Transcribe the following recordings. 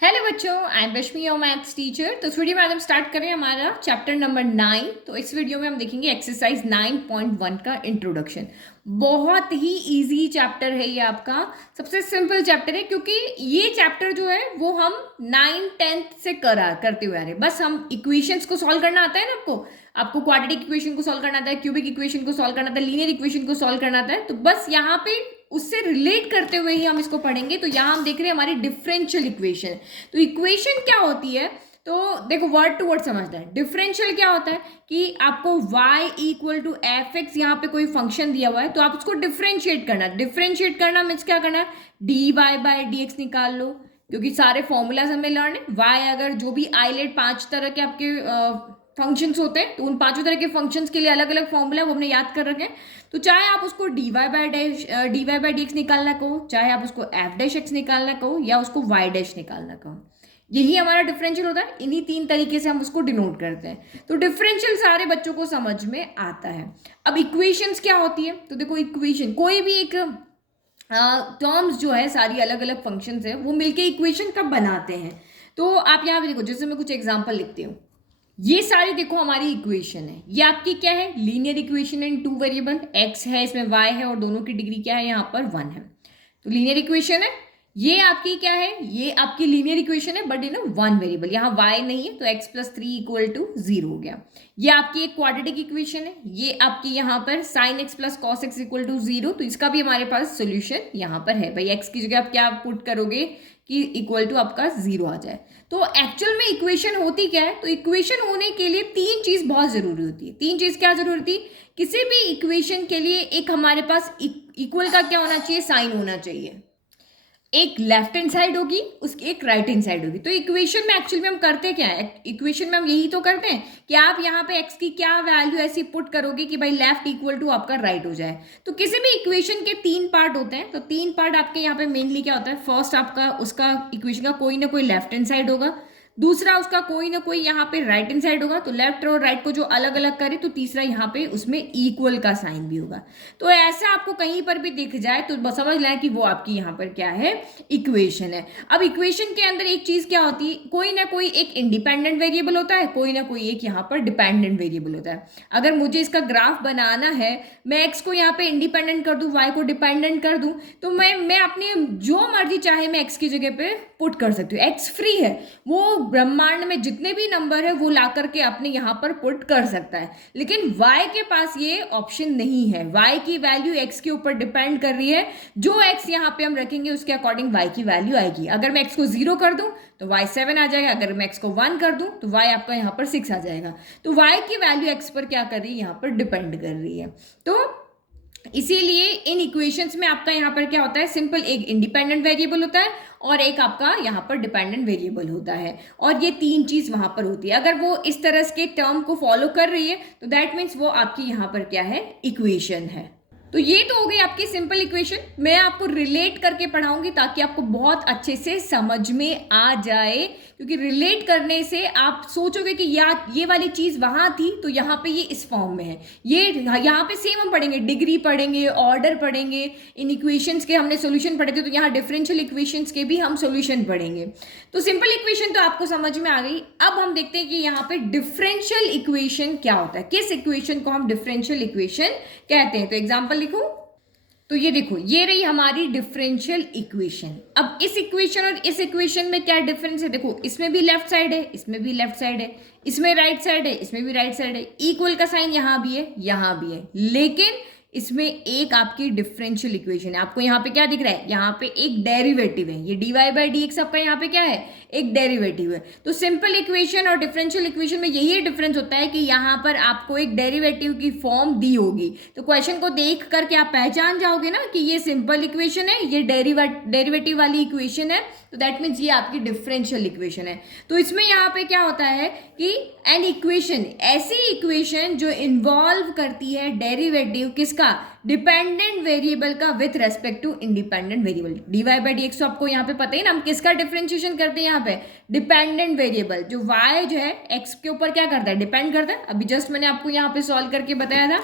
Hello बच्चों, I am Rashmi your maths teacher. तो इस वीडियो में आज हम स्टार्ट करें हमारा चैप्टर नंबर 9। तो इस वीडियो में हम देखेंगे एक्सरसाइज 9.1 का इंट्रोडक्शन। बहुत ही इजी चैप्टर है ये आपका, सबसे सिंपल चैप्टर है क्योंकि ये चैप्टर जो है वो हम 9th-10th से करते हुए आ रहे हैं। बस हम इक्वेशंस को सॉल्व करना आता है ना आपको क्वाड्रेटिक इक्वेशन को सॉल्व करना आता है, क्यूबिक इक्वेशन को सॉल्व करना आता है, लीनियर इक्वेशन को सॉल्व करना आता है। तो बस यहाँ पे उससे रिलेट करते हुए ही हम इसको पढ़ेंगे। तो यहाँ हम देख रहे हैं हमारी डिफरेंशियल इक्वेशन। तो इक्वेशन क्या होती है, तो देखो वर्ड टू वर्ड समझना है। डिफरेंशियल क्या होता है कि आपको y equal to f x यहाँ पे कोई फंक्शन दिया हुआ है तो आप उसको डिफरेंशिएट करना। डिफरेंशिएट करना मीन्स क्या करना है, d y by d x निकाल लो, क्योंकि सारे फॉर्मूलाज हमें लर्न है। y अगर जो भी आइलेट 5 तरह के आपके फंक्शंस होते हैं तो उन पांचों तरह के फंक्शंस के लिए अलग अलग फॉर्मूला वो हमने याद कर रखे हैं। तो चाहे आप उसको d y by d x निकालना कहो, चाहे आप उसको एफ डैश एक्स निकालना कहो, या उसको वाई डैश निकालना कहो, यही हमारा डिफरेंशियल होता है। इन्हीं 3 तरीके से हम उसको डिनोट करते हैं। तो डिफरेंशियल सारे बच्चों को समझ में आता है। अब इक्वेशंस क्या होती है, तो देखो इक्वेशन कोई भी एक टर्म्स जो है, सारी अलग अलग फंक्शंस है, वो मिलके इक्वेशन कब बनाते हैं। तो आप यहाँ पे देखो, जैसे मैं कुछ एग्जांपल लिखती हूँ, ये सारी देखो हमारी इक्वेशन है। ये आपकी क्या है, linear equation in 2 variable, x है, इसमें y है, और दोनों की डिग्री क्या है, यहाँ पर 1 है। तो लीनियर इक्वेशन है। ये आपकी क्या है, ये आपकी लीनियर इक्वेशन है बट इन 1 वेरिएबल, यहाँ y नहीं है तो x प्लस 3 इक्वल टू 0 हो गया। ये आपकी एक क्वाड्रेटिक इक्वेशन है। ये आपकी यहाँ पर sine x plus cos x equal to 0, तो इसका भी हमारे पास सोल्यूशन यहाँ पर है। भाई x की जगह आप क्या पुट करोगे कि इक्वल टू आपका 0 आ जाए। तो एक्चुअल में इक्वेशन होती क्या है, तो इक्वेशन होने के लिए 3 चीज बहुत जरूरी होती है। 3 चीज क्या जरूरी होती है, किसी भी इक्वेशन के लिए एक हमारे पास इक्वल का क्या होना चाहिए, साइन होना चाहिए। एक लेफ्ट हैंड साइड होगी, उसकी एक राइट हैंड साइड होगी। तो इक्वेशन में एक्चुअली में हम करते क्या है, इक्वेशन में हम यही तो करते हैं कि आप यहाँ पे x की क्या वैल्यू ऐसी पुट करोगे कि भाई लेफ्ट इक्वल टू आपका राइट हो जाए। तो किसी भी इक्वेशन के 3 पार्ट होते हैं। तो 3 पार्ट आपके यहाँ पे मेनली क्या होता है, फर्स्ट आपका उसका इक्वेशन का कोई ना कोई लेफ्ट हैंड साइड होगा, दूसरा उसका कोई ना कोई यहाँ पे राइट हैंड साइड होगा, तो लेफ्ट और राइट को जो अलग अलग करे, तो तीसरा यहाँ पे उसमें इक्वल का साइन भी होगा। तो ऐसा आपको कहीं पर भी दिख जाए तो बस समझ लें कि वो आपकी यहाँ पर क्या है, इक्वेशन है। अब इक्वेशन के अंदर एक चीज क्या होती है, कोई ना कोई एक इंडिपेंडेंट वेरिएबल होता है, कोई ना कोई एक यहाँ पर डिपेंडेंट वेरिएबल होता है। अगर मुझे इसका ग्राफ बनाना है, मैं एक्स को यहाँ पे इंडिपेंडेंट कर दूं, वाई को डिपेंडेंट कर दूं, तो मैं अपनी जो मर्जी चाहे मैं एक्स की जगह पे पुट कर सकती हूँ। एक्स फ्री है, वो ब्रह्मांड में जितने भी नंबर है वो ला करके अपने यहाँ पर पुट कर सकता है। लेकिन y के पास ये ऑप्शन नहीं है। y की वैल्यू x के ऊपर डिपेंड कर रही है। जो x यहाँ पे हम रखेंगे उसके अकॉर्डिंग y की वैल्यू आएगी। अगर मैं x को 0 कर दूं तो y 7 आ जाएगा, अगर मैं x को 1 कर दूं तो y आपका यहाँ पर 6 आ जाएगा। तो y की वैल्यू x पर क्या कर रही है, यहाँ पर डिपेंड कर रही है। तो इसीलिए इन इक्वेशंस में आपका यहाँ पर क्या होता है, सिंपल एक इंडिपेंडेंट वेरिएबल होता है और एक आपका यहाँ पर डिपेंडेंट वेरिएबल होता है, और ये 3 चीज वहां पर होती है। अगर वो इस तरह के टर्म को फॉलो कर रही है तो दैट मीन्स वो आपकी यहाँ पर क्या है, इक्वेशन है। तो ये तो हो गई आपकी सिंपल इक्वेशन। मैं आपको रिलेट करके पढ़ाऊंगी ताकि आपको बहुत अच्छे से समझ में आ जाए, क्योंकि रिलेट करने से आप सोचोगे कि यार ये वाली चीज वहां थी तो यहाँ पे ये इस फॉर्म में है। ये यहाँ पे सेम हम पढ़ेंगे, डिग्री पढ़ेंगे, ऑर्डर पढ़ेंगे, इन इक्वेशंस के हमने सोल्यूशन पढ़े थे, तो यहाँ डिफरेंशियल इक्वेशंस के भी हम सोल्यूशन पढ़ेंगे। तो सिंपल इक्वेशन तो आपको समझ में आ गई। अब हम देखते हैं कि यहाँ पे डिफरेंशियल इक्वेशन क्या होता है, किस इक्वेशन को हम डिफरेंशियल इक्वेशन कहते हैं। तो एग्जाम्पल लिखूं, तो ये देखो, ये रही हमारी डिफरेंशियल इक्वेशन। अब इस इक्वेशन और इस इक्वेशन में क्या डिफरेंस है, देखो इसमें भी लेफ्ट साइड है, इसमें भी लेफ्ट साइड है, इसमें राइट साइड है, इसमें भी राइट साइड है, इक्वल का साइन यहाँ भी है, यहाँ भी है, लेकिन इसमें एक आपकी डिफरेंशियल इक्वेशन है। आपको यहाँ पे क्या दिख रहा है, यहाँ पे एक डेरिवेटिव है। ये d y by d x आपका यहाँ पे क्या है, एक डेरिवेटिव है। तो सिंपल इक्वेशन और डिफरेंशियल इक्वेशन में यही डिफरेंस होता है कि यहाँ पर आपको एक डेरिवेटिव की फॉर्म दी होगी, तो क्वेश्चन को देख करके आप पहचान जाओगे ना कि ये सिंपल इक्वेशन है, ये डेरिवेटिव वाली इक्वेशन है, तो दैट मीन्स ये आपकी डिफरेंशियल इक्वेशन है। तो इसमें यहाँ पे क्या होता है कि एन इक्वेशन, ऐसी इक्वेशन जो इन्वॉल्व करती है डेरिवेटिव किसका, डिपेंडेंट वेरिएबल का with respect to independent variable. D y by d x तो आपको यहाँ पे पता ही ना, हम किसका डिफरेंशिएशन करते हैं, यहाँ पे डिपेंडेंट वेरिएबल। जो y जो है x के ऊपर क्या करता है, डिपेंड करता है। अभी जस्ट मैंने आपको यहाँ पे सॉल्व करके बताया था।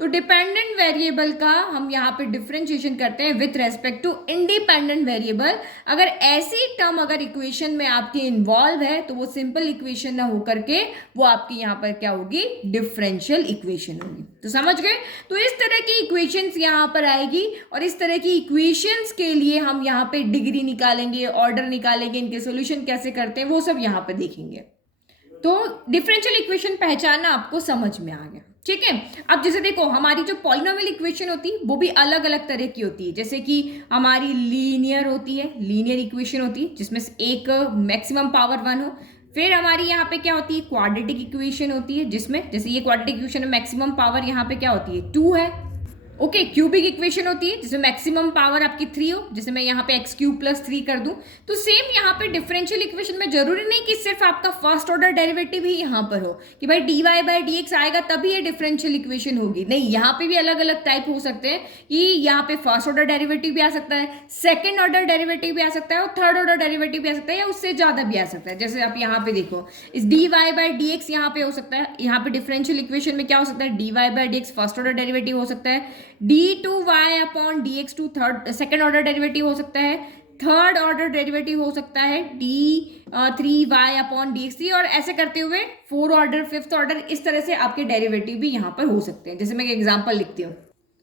तो डिपेंडेंट वेरिएबल का हम यहाँ पे डिफरेंशिएशन करते हैं with respect to independent variable. अगर ऐसी टर्म अगर इक्वेशन में आपकी इन्वॉल्व है तो वो सिंपल इक्वेशन ना होकर के वो आपकी यहाँ पर क्या होगी, डिफरेंशियल इक्वेशन होगी। तो समझ गए। तो इस तरह की इक्वेशंस यहाँ पर आएगी और इस तरह की इक्वेशंस के लिए हम यहाँ पे डिग्री निकालेंगे, ऑर्डर निकालेंगे, इनके सॉल्यूशन कैसे करते हैं वो सब यहाँ पर देखेंगे। तो डिफरेंशियल इक्वेशन पहचानना आपको समझ में आ गया, ठीक है। अब जैसे देखो हमारी जो पॉलिनोमियल इक्वेशन होती है वो भी अलग अलग तरह की होती है। जैसे कि हमारी लीनियर होती है, लीनियर इक्वेशन होती है जिसमें एक मैक्सिमम पावर 1 हो। फिर हमारी यहाँ पे क्या होती है, क्वाड्रेटिक इक्वेशन होती है जिसमें जैसे ये क्वाड्रेटिक इक्वेशन में मैक्सिमम पावर यहाँ पे क्या होती है, 2 है। ओके, क्यूबिक इक्वेशन होती है जिसमें मैक्सिमम पावर आपकी 3 हो, जैसे मैं यहाँ पे एक्स क्यूब प्लस 3 कर दूं। तो सेम यहाँ पे डिफरेंशियल इक्वेशन में जरूरी नहीं कि सिर्फ आपका फर्स्ट ऑर्डर डेरिवेटिव ही यहाँ पर हो कि भाई dy बाई डी एक्स आएगा तभी ये डिफरेंशियल इक्वेशन होगी। नहीं, यहाँ पे भी अलग अलग टाइप हो सकते हैं कि यहाँ पे फर्स्ट ऑर्डर डेरिवेटिव भी आ सकता है, सेकेंड ऑर्डर डेरिवेटिव भी आ सकता है और थर्ड ऑर्डर डेरिवेटिव भी आ सकता है या उससे ज्यादा भी आ सकता है। जैसे आप यहाँ पे देखो इस dy बाई डी एक्स यहाँ पे हो सकता है, यहाँ पे डिफरेंशियल इक्वेशन में क्या हो सकता है, dy by d x first order derivative हो सकता है, d2y upon dx2 third second order derivative हो सकता है, थर्ड ऑर्डर डेरिवेटिव हो सकता है d3y अपॉन dx3 और ऐसे करते हुए 4 ऑर्डर, 5th ऑर्डर, इस तरह से आपके डेरिवेटिव भी यहाँ पर हो सकते हैं। जैसे मैं एक एग्जांपल लिखती हूँ,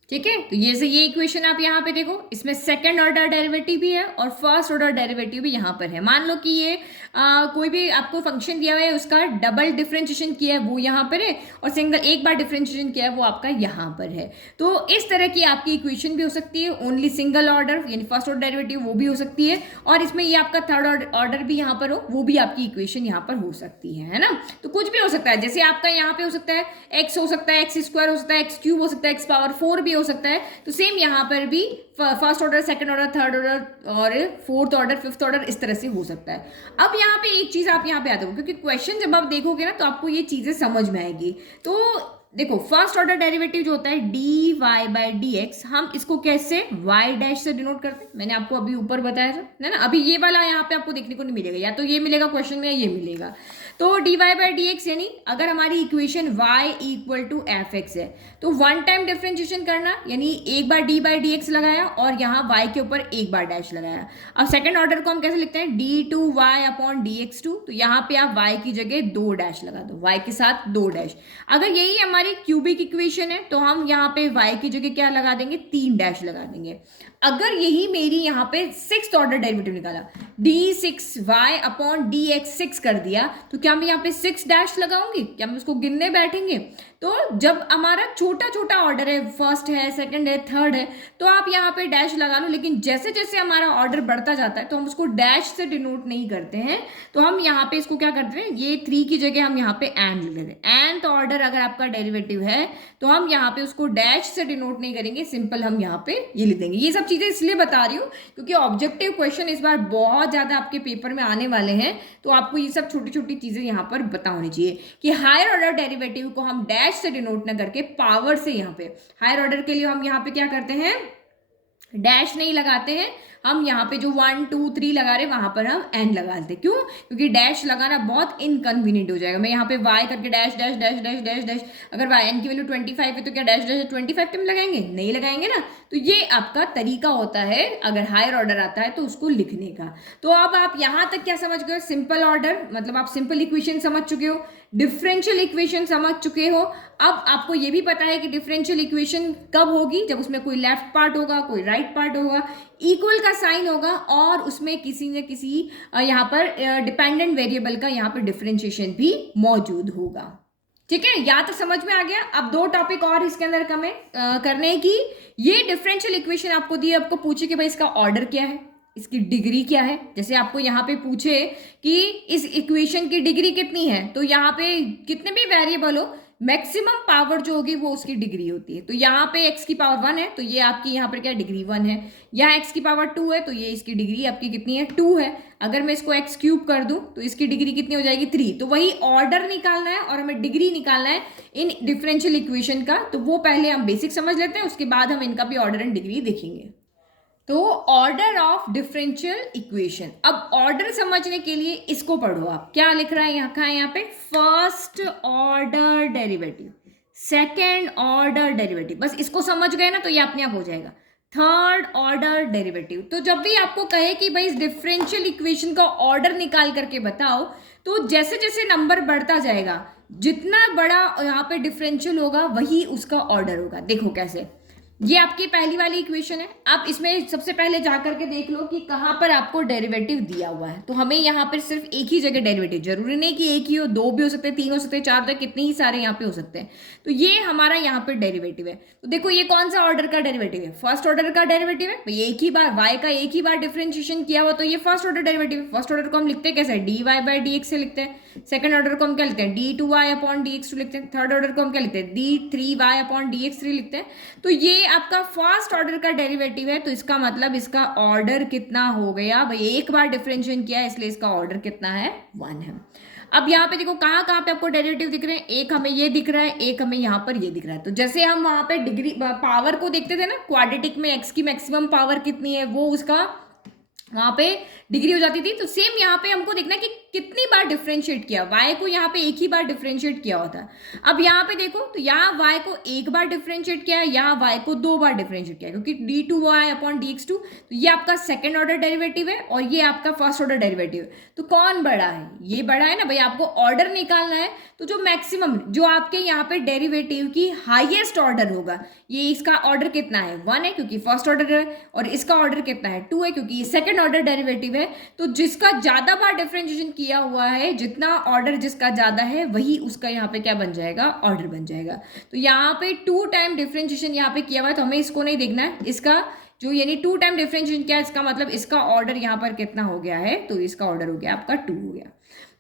ठीक है। तो ये इक्वेशन आप यहाँ पे देखो, इसमें सेकंड ऑर्डर डेरिवेटिव भी है और फर्स्ट ऑर्डर डेरिवेटिव भी यहाँ पर है। मान लो कि ये कोई भी आपको फंक्शन दिया हुआ है, उसका डबल डिफरेंशिएशन किया है वो यहाँ पर है और सिंगल एक बार डिफरेंशिएशन किया है वो आपका यहाँ पर है। तो इस तरह की आपकी इक्वेशन भी हो सकती है, ओनली सिंगल ऑर्डर यानी फर्स्ट ऑर्डर डेरिवेटिव वो भी हो सकती है और इसमें ये आपका थर्ड ऑर्डर भी यहाँ पर हो वो भी आपकी इक्वेशन यहाँ पर हो सकती है ना। तो कुछ भी हो सकता है, जैसे आपका यहाँ पे हो सकता है एक्स हो सकता है, एक्स स्क्वायर हो सकता है, एक्स क्यूब हो सकता है, एक्स पावर 4 भी हो सकता है। तो सेम यहाँ पर भी first order, second order, third order और फोर्थ ऑर्डर, 5th ऑर्डर इस तरह से हो सकता है। अब यहाँ पे एक चीज आप यहाँ पे आते हो क्योंकि क्वेश्चन जब आप देखोगे ना तो आपको ये चीजें समझ में आएगी। तो देखो फर्स्ट ऑर्डर डेरिवेटिव जो होता है dy बाई डी एक्स, हम इसको कैसे y डैश से डिनोट करते हैं, मैंने आपको अभी ऊपर बताया था ना। अभी ये वाला यहाँ पे आपको देखने को नहीं मिलेगा, या तो ये मिलेगा क्वेश्चन में या ये मिलेगा। तो dy बाई डी एक्स यानी अगर हमारी equation y equal to f x है तो वन टाइम डिफरेंशिएशन करना, यानी एक बार डी बाई डी एक्स लगाया और यहाँ y के ऊपर एक बार डैश लगाया। अब सेकंड ऑर्डर को हम कैसे लिखते हैं, d2y अपॉन dx2, तो यहाँ पे आप y की जगह 2 डैश लगा दो, y के साथ 2 डैश। अगर यही हमारी क्यूबिक इक्वेशन है तो हम यहाँ पे y की जगह क्या लगा देंगे, 3 डैश लगा देंगे। अगर यही मेरी यहाँ पे 6th ऑर्डर डेरिवेटिव निकाला, d6y अपॉन dx6 कर दिया, तो क्या मैं यहाँ पे 6 डैश लगाऊंगी, क्या हम उसको गिनने बैठेंगे। तो जब हमारा छोटा छोटा ऑर्डर है, फर्स्ट है, सेकंड है, थर्ड है, तो आप यहाँ पे डैश लगा लो, लेकिन जैसे जैसे हमारा ऑर्डर बढ़ता जाता है तो हम उसको डैश से डिनोट नहीं करते हैं। तो हम यहाँ पे इसको क्या करते हैं, ये 3 की जगह हम यहाँ पे एंड लिख लेते हैं। एंड ऑर्डर अगर आपका डेरिवेटिव है तो हम यहाँ पे उसको डैश से डिनोट नहीं करेंगे, सिंपल हम यहाँ पे ये लिख देंगे। ये सब चीजें इसलिए बता रही हूँ क्योंकि ऑब्जेक्टिव क्वेश्चन इस बार बहुत ज्यादा आपके पेपर में आने वाले हैं, तो आपको ये सब छोटी छोटी चीजें यहाँ पर पता होनी चाहिए कि हायर ऑर्डर डेरिवेटिव को हम डैश से डिनोट ना करके पावर से, यहाँ पे हायर ऑर्डर के लिए हम यहाँ पे क्या करते हैं, डैश नहीं लगाते हैं, हम यहाँ पे जो 1 2 3 लगा रहे वहां पर हम एन लगा देते। क्यों, क्योंकि डैश लगाना बहुत इनकन्वीनियंट हो जाएगा। मैं यहाँ पे y करके dash dash dash dash dash dash, अगर y n की वैल्यू 25 है तो क्या डैश डैश 25 के में लगाएंगे, नहीं लगाएंगे ना। तो ये आपका तरीका होता है अगर हायर ऑर्डर आता है तो उसको लिखने का। तो अब आप यहाँ तक क्या समझ गए, सिंपल ऑर्डर मतलब आप सिंपल इक्वेशन समझ चुके हो, डिफरेंशियल इक्वेशन समझ चुके हो। अब आपको ये भी पता है कि डिफरेंशियल इक्वेशन कब होगी, जब उसमें कोई लेफ्ट पार्ट होगा, कोई राइट पार्ट होगा, इक्वल का साइन होगा और उसमें किसी न किसी यहाँ पर डिपेंडेंट वेरिएबल का यहाँ पर डिफरेंशिएशन भी मौजूद होगा। ठीक है, यहाँ तक समझ में आ गया। अब 2 टॉपिक और इसके अंदर करने की, ये डिफरेंशियल इक्वेशन आपको दी, आपको पूछे कि भाई इसका ऑर्डर क्या है, इसकी डिग्री क्या है। जैसे आपको यहाँ पे पूछे कि इस इक्वेशन की डिग्री कितनी है, तो यहाँ पे कितने भी वेरिएबल हो, मैक्सिमम पावर जो होगी वो उसकी डिग्री होती है। तो यहाँ पे x की पावर 1 है तो ये आपकी यहाँ पर क्या डिग्री 1 है, यहाँ x की पावर 2 है तो ये इसकी डिग्री आपकी कितनी है, 2 है। अगर मैं इसको x क्यूब कर दूं तो इसकी डिग्री कितनी हो जाएगी, 3। तो वही ऑर्डर निकालना है और हमें डिग्री निकालना है इन डिफरेंशियल इक्वेशन का। तो वो पहले हम बेसिक समझ लेते हैं, उसके बाद हम इनका भी ऑर्डर एंड डिग्री देखेंगे। तो ऑर्डर ऑफ डिफरेंशियल इक्वेशन, अब ऑर्डर समझने के लिए इसको पढ़ो आप, क्या लिख रहा है यहाँ पे, first order derivative, second order derivative, बस इसको समझ गए ना तो ये अपने आप हो जाएगा। थर्ड ऑर्डर डेरिवेटिव, तो जब भी आपको कहे कि भाई इस डिफरेंशियल इक्वेशन का ऑर्डर निकाल करके बताओ, तो जैसे जैसे नंबर बढ़ता जाएगा, जितना बड़ा यहाँ पे डिफरेंशियल होगा वही उसका ऑर्डर होगा। देखो कैसे, ये आपकी पहली वाली इक्वेशन है। आप इसमें सबसे पहले जा करके देख लो कि कहाँ पर आपको डेरिवेटिव दिया हुआ है। तो हमें यहाँ पर सिर्फ एक ही जगह डेरिवेटिव, जरूरी नहीं कि एक ही हो, दो भी हो सकते हैं, तीन हो सकते हैं, चार तक, कितने ही सारे यहाँ पे हो सकते हैं। तो ये हमारा यहाँ पे डेरिवेटिव है। तो देखो ये कौन सा ऑर्डर का डेरिवेटिव है? फर्स्ट ऑर्डर का डेरिवेटिव है। भाई एक ही बार y का एक ही बार डिफरेंशिएशन किया हुआ, तो ये फर्स्ट ऑर्डर डेरिवेटिव है। फर्स्ट ऑर्डर को हम लिखते हैं कैसे? dy बाई dx से लिखते हैं। सेकंड ऑर्डर को हम क्या लिखते हैं? d2y अपॉन dx2 लिखते हैं। थर्ड ऑर्डर को हम क्या लिखते हैं? d3y अपॉन dx3 लिखते हैं। तो ये आपका फर्स्ट ऑर्डर का डेरिवेटिव है, तो इसका मतलब इसका ऑर्डर कितना हो गया? भाई एक बार डिफरेंशिएशन किया है, इसलिए इसका ऑर्डर कितना है? 1 है। अब यहाँ पे देखो कहाँ कहाँ पे आपको डेरिवेटिव दिख रहे हैं। एक हमें ये दिख रहा है, एक हमें यहाँ पर ये दिख रहा है। तो जैसे हम वहां पे डिग्री पावर को देखते थे ना, क्वाड्रेटिक में x की मैक्सिमम पावर कितनी है, वो उसका वहां पे डिग्री हो जाती थी। तो सेम यहाँ पे हमको देखना है कि कितनी बार डिफरेंशिएट किया। y को यहाँ पे एक ही बार डिफरेंशिएट किया होता है। अब यहाँ पे देखो, तो यहाँ y को एक बार डिफरेंशिएट किया है, यहाँ y को दो बार डिफरेंशिएट किया है, क्योंकि d2y अपॉन dx2, तो ये आपका सेकंड ऑर्डर डेरिवेटिव है और ये आपका फर्स्ट ऑर्डर डेरिवेटिव है। तो कौन बड़ा है? ये बड़ा है ना भाई। आपको ऑर्डर निकालना है, तो जो मैक्सिमम, जो आपके यहाँ पे डेरिवेटिव की हाईएस्ट ऑर्डर होगा, ये इसका ऑर्डर कितना है? 1 है, क्योंकि फर्स्ट ऑर्डर है, और इसका ऑर्डर कितना है? 2 है, क्योंकि ये सेकंड ऑर्डर डेरिवेटिव है। तो जिसका ज्यादा बार डिफरेंशिएशन किया हुआ है, जितना ऑर्डर जिसका ज्यादा है, वही उसका यहाँ पे क्या बन जाएगा? ऑर्डर बन जाएगा। तो यहाँ पे 2 टाइम डिफरेंशिएशन यहाँ पे किया हुआ है, तो हमें इसको नहीं देखना है। इसका जो यानी 2 टाइम डिफरेंशिएशन किया है, इसका मतलब इसका ऑर्डर यहाँ पर कितना हो गया है? तो इसका ऑर्डर हो गया आपका 2 हो गया।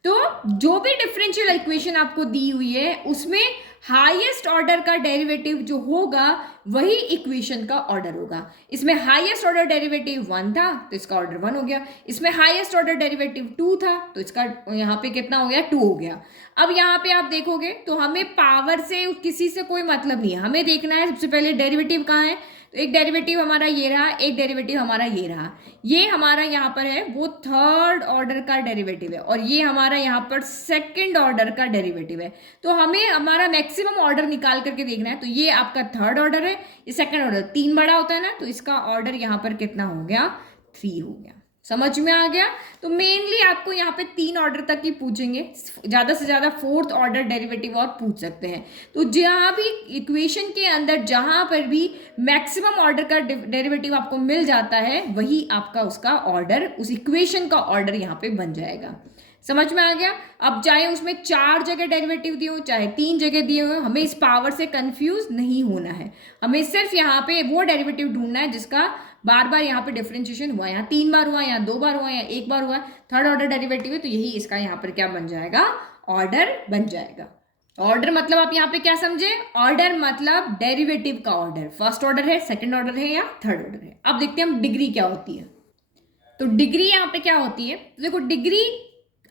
तो जो भी डिफरेंशियल इक्वेशन आपको दी हुई है, उसमें हाईएस्ट ऑर्डर का डेरिवेटिव जो होगा वही इक्वेशन का ऑर्डर होगा। इसमें हाईएस्ट ऑर्डर डेरिवेटिव 1 था, तो इसका ऑर्डर 1 हो गया। इसमें हाईएस्ट ऑर्डर डेरिवेटिव 2 था, तो इसका यहाँ पे कितना हो गया? 2 हो गया। अब यहाँ पे आप देखोगे तो हमें पावर से किसी से कोई मतलब नहीं है। हमें देखना है सबसे पहले डेरिवेटिव कहाँ है। तो एक डेरिवेटिव हमारा ये रहा, एक डेरिवेटिव हमारा ये रहा। ये हमारा यहाँ पर है वो थर्ड ऑर्डर का डेरिवेटिव है, और ये हमारा यहाँ पर सेकंड ऑर्डर का डेरिवेटिव है। तो हमें हमारा मैक्सिमम ऑर्डर निकाल करके देखना है। तो ये आपका थर्ड ऑर्डर है, ये सेकंड ऑर्डर। 3 बड़ा होता है ना, तो इसका ऑर्डर यहाँ पर कितना हो गया? 3 हो गया। समझ में आ गया? तो मेनली आपको यहाँ पे 3 ऑर्डर तक ही पूछेंगे, ज़्यादा से ज़्यादा फोर्थ ऑर्डर डेरिवेटिव और पूछ सकते हैं। तो जहाँ भी इक्वेशन के अंदर जहाँ पर भी मैक्सिमम ऑर्डर का डेरिवेटिव आपको मिल जाता है, वही आपका उसका ऑर्डर, उस इक्वेशन का ऑर्डर यहाँ पे बन जाएगा। समझ में आ गया? अब चाहे उसमें 4 जगह डेरिवेटिव दिए हो, चाहे 3 जगह दिए हो, हमें इस पावर से कंफ्यूज नहीं होना है। हमें सिर्फ यहाँ पे वो डेरिवेटिव ढूंढना है जिसका बार बार यहाँ पे डिफरेंशिएशन हुआ। यहाँ 3 बार हुआ, यहाँ 2 बार हुआ, यहाँ 1 बार हुआ। थर्ड ऑर्डर डेरिवेटिव है, तो यही इसका यहाँ पर क्या बन जाएगा? ऑर्डर बन जाएगा। ऑर्डर मतलब आप यहाँ पे क्या समझे? ऑर्डर मतलब डेरिवेटिव का ऑर्डर। फर्स्ट ऑर्डर है, सेकंड ऑर्डर है या थर्ड ऑर्डर है। अब देखते हैं हम डिग्री क्या होती है। तो डिग्री यहाँ पे क्या होती है? तो देखो डिग्री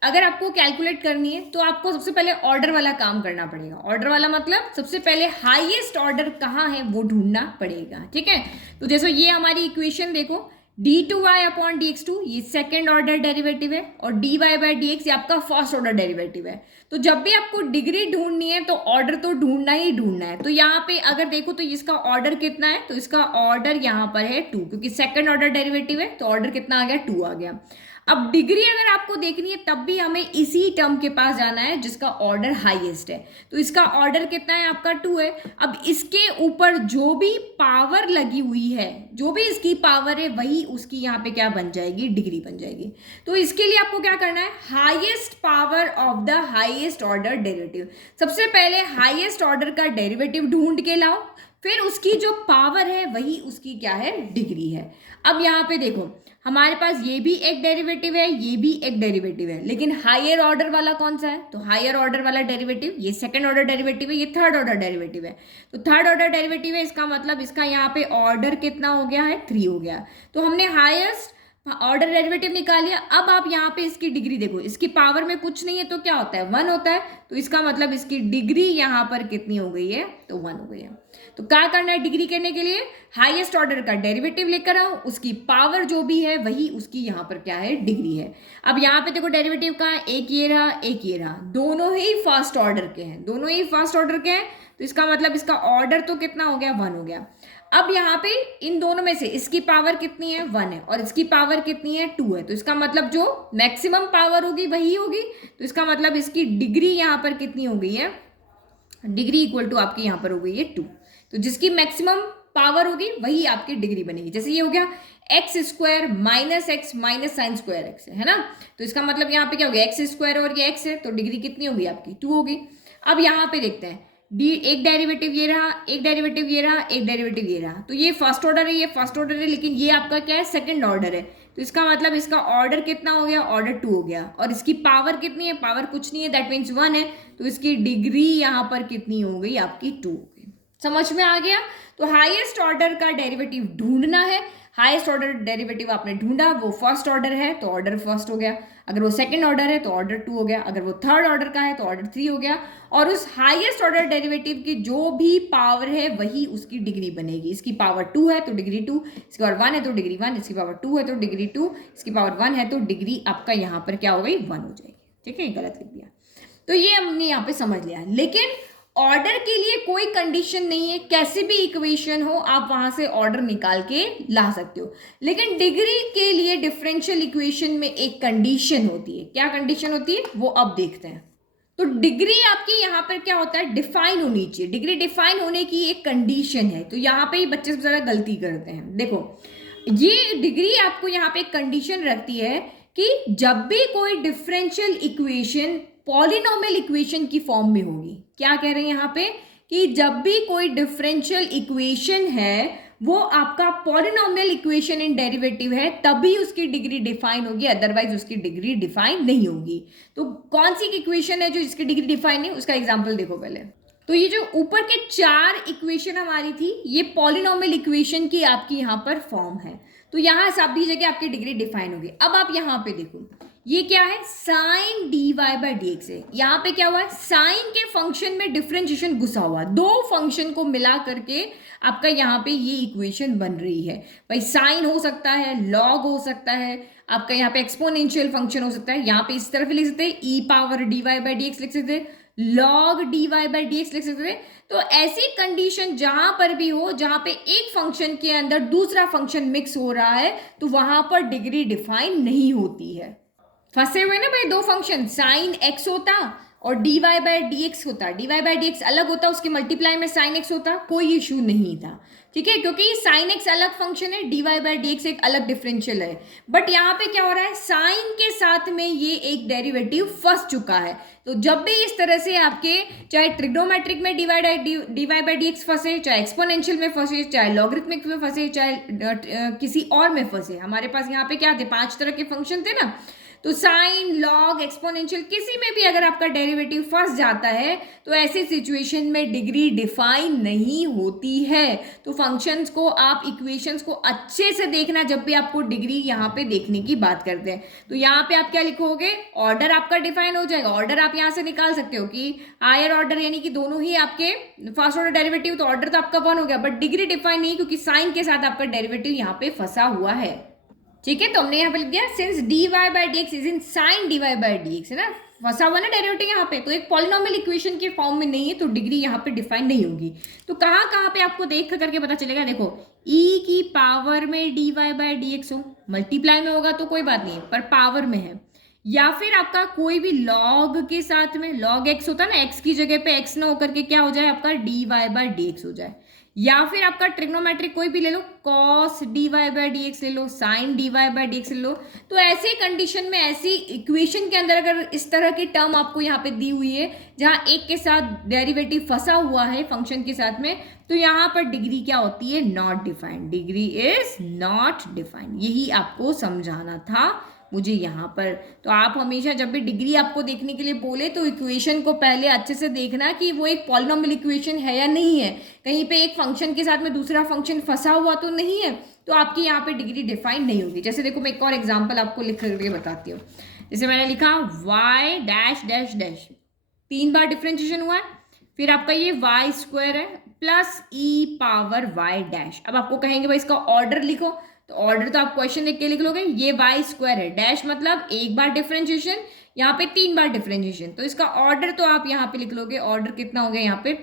अगर आपको कैलकुलेट करनी है, तो आपको सबसे पहले ऑर्डर वाला काम करना पड़ेगा। ऑर्डर वाला मतलब सबसे पहले हाईएस्ट ऑर्डर कहाँ है वो ढूंढना पड़ेगा। ठीक है? तो जैसे ये हमारी इक्वेशन देखो, d2y अपॉन dx2 ये सेकेंड ऑर्डर डेरिवेटिव है, और dy बाई dx ये आपका फर्स्ट ऑर्डर डेरिवेटिव है। तो जब भी आपको डिग्री ढूंढनी है, तो ऑर्डर तो ढूंढना ही ढूंढना है। तो यहाँ पे अगर देखो तो इसका ऑर्डर कितना है? तो इसका ऑर्डर यहाँ पर है 2, क्योंकि सेकेंड ऑर्डर डेरिवेटिव है, तो ऑर्डर कितना आ गया? 2 आ गया। अब डिग्री अगर आपको देखनी है, तब भी हमें इसी टर्म के पास जाना है जिसका ऑर्डर हाईएस्ट है। तो इसका ऑर्डर कितना है? आपका 2 है। अब इसके ऊपर जो भी पावर लगी हुई है, जो भी इसकी पावर है, वही उसकी यहाँ पे क्या बन जाएगी? डिग्री बन जाएगी। तो इसके लिए आपको क्या करना है? Highest power of the highest order derivative. सबसे पहले हाईएस्ट ऑर्डर का डेरिवेटिव ढूंढ के लाओ, फिर उसकी जो पावर है वही उसकी क्या है? डिग्री है। अब यहाँ पे देखो, हमारे पास ये भी एक डेरिवेटिव है, ये भी एक डेरिवेटिव है, लेकिन हायर ऑर्डर वाला कौन सा है? तो हायर ऑर्डर वाला डेरिवेटिव ये सेकंड ऑर्डर डेरिवेटिव है, ये थर्ड ऑर्डर डेरिवेटिव है। तो थर्ड ऑर्डर डेरिवेटिव है, इसका मतलब इसका यहाँ पे ऑर्डर कितना हो गया है? 3 हो गया। तो हमने हाईएस्ट ऑर्डर डेरिवेटिव निकालिए। अब आप यहाँ पे इसकी डिग्री देखो, इसकी पावर में कुछ नहीं है तो क्या होता है, 1 होता है। तो इसका मतलब इसकी डिग्री यहाँ पर कितनी हो गई है, तो 1 हो गई है। तो क्या करना है डिग्री करने के लिए, हाईएस्ट ऑर्डर का डेरिवेटिव लेकर आओ, उसकी पावर जो भी है वही उसकी यहाँ पर क्या है, डिग्री है। अब यहाँ पे देखो डेरिवेटिव का एक ये रहा, एक ये रहा, दोनों ही फर्स्ट ऑर्डर के हैं, दोनों ही फर्स्ट ऑर्डर के हैं। तो इसका मतलब इसका ऑर्डर तो कितना हो गया, 1 हो गया। अब यहाँ पे इन दोनों में से इसकी पावर कितनी है, 1 है, और इसकी पावर कितनी है, 2 है। तो इसका मतलब जो मैक्सिमम पावर होगी वही होगी। तो इसका मतलब इसकी डिग्री यहाँ पर कितनी हो गई है, डिग्री इक्वल टू आपकी यहाँ पर हो गई है 2। तो जिसकी मैक्सिमम पावर होगी वही आपकी डिग्री बनेगी। जैसे ये हो गया x square minus x minus sine square x है ना। तो इसका मतलब यहाँ पे क्या हो गया, एक्स स्क्वायर और ये एक्स है, तो डिग्री कितनी होगी आपकी, 2 होगी। अब यहाँ पे देखते हैं एक डेरिवेटिव ये रहा, एक डेरिवेटिव ये रहा, एक डेरिवेटिव ये रहा। तो ये फर्स्ट ऑर्डर है, ये फर्स्ट ऑर्डर है, लेकिन ये आपका क्या है, सेकंड ऑर्डर है। तो इसका मतलब इसका ऑर्डर कितना हो गया, ऑर्डर 2 हो गया। और इसकी पावर कितनी है, पावर कुछ नहीं है, दैट मीन्स 1 है। तो इसकी डिग्री यहाँ पर कितनी हो गई आपकी, 2 हो गई। समझ में आ गया। तो हाईएस्ट ऑर्डर का डेरिवेटिव ढूंढना है। हाईएस्ट ऑर्डर डेरिवेटिव आपने ढूंढा, वो फर्स्ट ऑर्डर है तो ऑर्डर फर्स्ट हो गया। अगर वो सेकंड ऑर्डर है तो ऑर्डर 2 हो गया। अगर वो थर्ड ऑर्डर का है तो ऑर्डर 3 हो गया। और उस हाईएस्ट ऑर्डर डेरिवेटिव की जो भी पावर है वही उसकी डिग्री बनेगी। इसकी पावर 2 है तो डिग्री 2, इसकी पावर 1 है तो डिग्री 1, इसकी पावर 2 है तो डिग्री 2, इसकी पावर 1 है तो डिग्री आपका यहाँ पर क्या हो गई, 1 हो जाएगी। ठीक है, गलत लिख दिया। तो ये हमने यहाँ पे समझ लिया। लेकिन ऑर्डर के लिए कोई कंडीशन नहीं है, कैसे भी इक्वेशन हो आप वहां से ऑर्डर निकाल के ला सकते हो। लेकिन डिग्री के लिए डिफरेंशियल इक्वेशन में एक कंडीशन होती है। क्या कंडीशन होती है वो अब देखते हैं। तो डिग्री आपकी यहाँ पर क्या होता है, डिफाइन होनी चाहिए। डिग्री डिफाइन होने की एक कंडीशन है। तो यहाँ पे ही बच्चे सबसे ज्यादा गलती करते हैं। देखो ये डिग्री आपको यहाँ पे एक कंडीशन रखती है कि जब भी कोई डिफरेंशियल इक्वेशन पॉलिनोमियल इक्वेशन की फॉर्म में होगी। क्या कह रहे हैं यहाँ पे, कि जब भी कोई डिफरेंशियल इक्वेशन है वो आपका पॉलिनोमियल इक्वेशन इन डेरिवेटिव है तभी उसकी डिग्री डिफाइन होगी, अदरवाइज उसकी डिग्री डिफाइन नहीं होगी। तो कौन सी इक्वेशन है जो इसकी डिग्री डिफाइन नहीं, उसका एग्जांपल देखो पहले। तो ये जो ऊपर के 4 इक्वेशन हमारी थी ये पॉलिनोमियल इक्वेशन की आपकी यहाँ पर फॉर्म है। तो यहाँ सभी जगह आपकी डिग्री डिफाइन होगी। अब आप यहाँ पे देखो ये क्या है, sine d y by d x है। यहाँ पे क्या हुआ है, साइन के फंक्शन में डिफरेंशिएशन घुसा हुआ, दो फंक्शन को मिला करके आपका यहाँ पे ये इक्वेशन बन रही है। भाई साइन हो सकता है, लॉग हो सकता है, आपका यहाँ पे एक्सपोनेंशियल फंक्शन हो सकता है। यहाँ पे इस तरफ लिख सकते हैं e power d y by d x लिख सकते हैं, log d y by d x लिख सकते हैं। तो ऐसी कंडीशन जहां पर भी हो जहां पे एक फंक्शन के अंदर दूसरा फंक्शन मिक्स हो रहा है तो वहां पर डिग्री डिफाइन नहीं होती है। फंसे हुए ना भाई, दो फंक्शन साइन एक्स होता और d y by d x होता, d y by d x अलग होता, उसके मल्टीप्लाई में साइन एक्स होता, कोई इशू नहीं था। ठीक है, क्योंकि साइन एक्स अलग फंक्शन है, d y by d x एक अलग डिफरेंशियल है। बट यहाँ पे क्या हो रहा है, साइन के साथ में ये एक डेरिवेटिव फंस चुका है। तो जब भी इस तरह से आपके चाहे ट्रिग्नोमेट्रिक में d y by d x फंसे, चाहे एक्सपोनेंशियल में फंसे, चाहे लॉगरिथमिक में फंसे, चाहे किसी और में फंसे, हमारे पास यहाँ पे क्या थे, 5 तरह के फंक्शन थे ना। तो साइन, लॉग, एक्सपोनेंशियल किसी में भी अगर आपका डेरिवेटिव फंस जाता है तो ऐसी सिचुएशन में डिग्री डिफाइन नहीं होती है। तो फंक्शंस को आप इक्वेशंस को अच्छे से देखना जब भी आपको डिग्री यहाँ पे देखने की बात करते हैं। तो यहाँ पे आप क्या लिखोगे, ऑर्डर आपका डिफाइन हो जाएगा। ऑर्डर आप यहाँ से निकाल सकते हो कि हायर ऑर्डर यानी कि दोनों ही आपके फर्स्ट ऑर्डर डेरिवेटिव, तो ऑर्डर तो आपका 1 हो गया, बट डिग्री डिफाइन नहीं क्योंकि साइन के साथ आपका डेरिवेटिव यहाँ पे फंसा हुआ है। ठीक है, तो हमने यहाँ पे लिख दिया since d y by d x is in sine d y by d x, है ना, फंसा हुआ ना डेरिवेटिव यहाँ पे, तो एक पॉलिनोमियल इक्वेशन के फॉर्म में नहीं है तो डिग्री यहाँ पे डिफाइन नहीं होगी। तो कहाँ कहाँ पे आपको देख करके पता चलेगा, देखो ई की पावर में d y by d x हो, मल्टीप्लाई में होगा तो कोई बात नहीं, पर पावर में है, या फिर आपका कोई भी लॉग के साथ में लॉग एक्स होता है ना, एक्स की जगह पे एक्स ना होकर के क्या हो जाए आपका d y by d x हो जाए, या फिर आपका ट्रिग्नोमेट्रिक कोई भी ले लो, cos d y by d x ले लो, sine d y by d x ले लो। तो ऐसे कंडीशन में, ऐसी इक्वेशन के अंदर अगर इस तरह की टर्म आपको यहाँ पे दी हुई है जहाँ एक के साथ डेरिवेटिव फंसा हुआ है फंक्शन के साथ में, तो यहाँ पर डिग्री क्या होती है, not defined, degree is not defined. यही आपको समझाना था, मुझे यहाँ पर। तो आप हमेशा जब भी डिग्री आपको देखने के लिए बोले तो इक्वेशन को पहले अच्छे से देखना कि वो एक पॉलिनॉमियल इक्वेशन है या नहीं है, कहीं पे एक फंक्शन के साथ में दूसरा फंक्शन फंसा हुआ तो नहीं है, तो आपकी यहाँ पे डिग्री डिफाइन नहीं होगी। जैसे देखो मैं एक और एग्जाम्पल आपको लिख करके बताती हूँ। जैसे मैंने लिखा y डैश डैश डैश, 3 बार डिफ्रेंशिएशन हुआ है, फिर आपका ये y स्क्वायर है plus e power y dash. अब आपको कहेंगे भाई इसका ऑर्डर लिखो, तो ऑर्डर तो आप क्वेश्चन लिख के लिख लोगे, ये y स्क्वायर है, डैश मतलब 1 बार डिफ्रेंशिएशन, यहाँ पे 3 बार डिफ्रेंशिएशन, तो इसका ऑर्डर तो आप यहाँ पे लिख लोगे, ऑर्डर कितना हो गया यहाँ पे,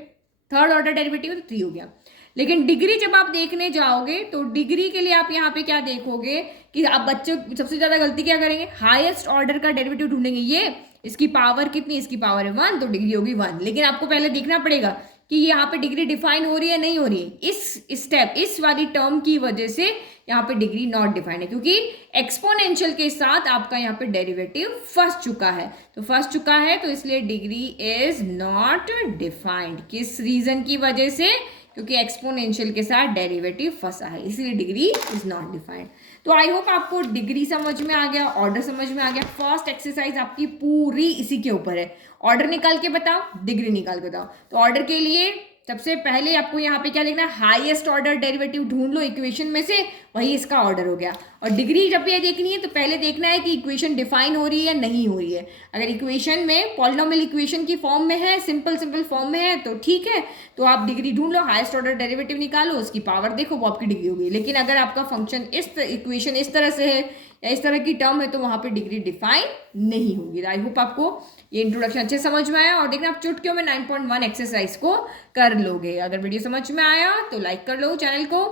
थर्ड ऑर्डर डेरिवेटिव तो 3 हो गया। लेकिन डिग्री जब आप देखने जाओगे तो डिग्री के लिए आप यहाँ पे क्या देखोगे कि आप बच्चे सबसे ज्यादा गलती क्या करेंगे, हाईएस्ट ऑर्डर का डेरिवेटिव ढूंढेंगे, ये इसकी पावर कितनी, इसकी पावर है 1 तो डिग्री होगी 1। लेकिन आपको पहले देखना पड़ेगा कि यहाँ पे डिग्री डिफाइन हो रही है नहीं हो रही है, इस स्टेप इस वाली टर्म की वजह से यहाँ पे डिग्री नॉट डिफाइंड है, क्योंकि एक्सपोनेंशियल के साथ आपका यहाँ पे डेरिवेटिव फंस चुका है, तो फंस चुका है तो इसलिए डिग्री इज नॉट डिफाइंड। किस रीजन की वजह से, क्योंकि एक्सपोनेंशियल के साथ डेरिवेटिव फंसा है, इसलिए डिग्री इज नॉट डिफाइंड। तो आई होप आपको डिग्री समझ में आ गया, ऑर्डर समझ में आ गया। फर्स्ट एक्सरसाइज आपकी पूरी इसी के ऊपर है, ऑर्डर निकाल के बताओ, डिग्री निकाल के बताओ। तो ऑर्डर के लिए सबसे पहले आपको यहाँ पे क्या देखना है, हाईएस्ट ऑर्डर डेरिवेटिव ढूंढ लो इक्वेशन में से, वही इसका ऑर्डर हो गया। और डिग्री जब ये देखनी है तो पहले देखना है कि इक्वेशन डिफाइन हो रही है या नहीं हो रही है। अगर इक्वेशन में पॉलिनॉमियल इक्वेशन की फॉर्म में है, सिंपल फॉर्म में है तो ठीक है, तो आप डिग्री ढूंढ लो, हाईएस्ट ऑर्डर डेरिवेटिव निकालो, उसकी पावर देखो, वो आपकी डिग्री होगी। लेकिन अगर आपका फंक्शन इक्वेशन इस तरह से है या इस तरह की टर्म है तो वहां पे डिग्री डिफाइन नहीं होगी। आई होप आपको ये इंट्रोडक्शन अच्छे समझ में आया, और देखना आप चुटकियों में 9.1 एक्सरसाइज को कर लोगे। अगर वीडियो समझ में आया तो लाइक कर लो, चैनल को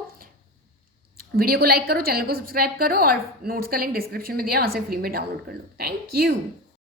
वीडियो को लाइक करो, चैनल को सब्सक्राइब करो, और नोट्स का लिंक डिस्क्रिप्शन में दिया, वहां से फ्री में डाउनलोड कर लो। Thank you.